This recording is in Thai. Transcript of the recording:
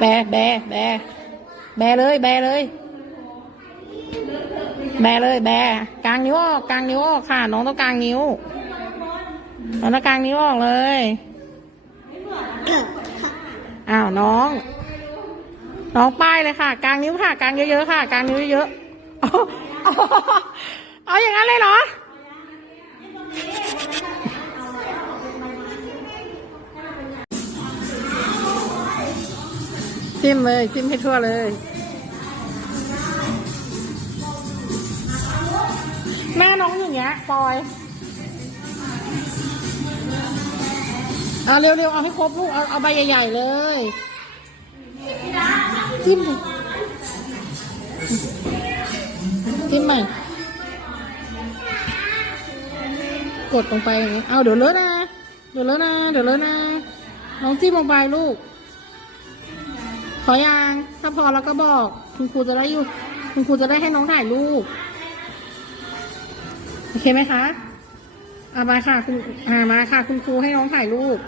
แบแบแบแบเลย แบเลย แบเลย แบกลางนิ้วออกกลางนิ้วออกค่ะ น้องต้องกลางนิ้วน้องต้องกลางนิ้วออกเลยอ้าวน้อง น้องป้ายเลยค่ะ กลางนิ้วค่ะ กลางเยอะๆค่ะ กลางนิ้วเยอะๆเอาอาเอาอย่างนั้นเลยเหรอ จิ้มเลย จิ้มให้ทั่วเลย แม่น้องอย่างเงี้ยปอยเอาเร็วๆ เอาให้ครบลูก เอาเอาใบใหญ่ ๆ เลย จิ้มจิ้มใหม่ กดลงไปอย่างนี้ เอาเดี๋ยวเลอะนะ เดี๋ยวเลอะนะ เดี๋ยวเลอะนะ น้องจิ้มลงไปลูก ขอยังถ้าพอแล้วก็บอก คุณครูจะได้อยู่ คุณครูจะได้ให้น้องถ่ายรูปโอเคไหมคะอามาค่ะคุณอามาค่ะ คุณครูให้น้องถ่ายรูป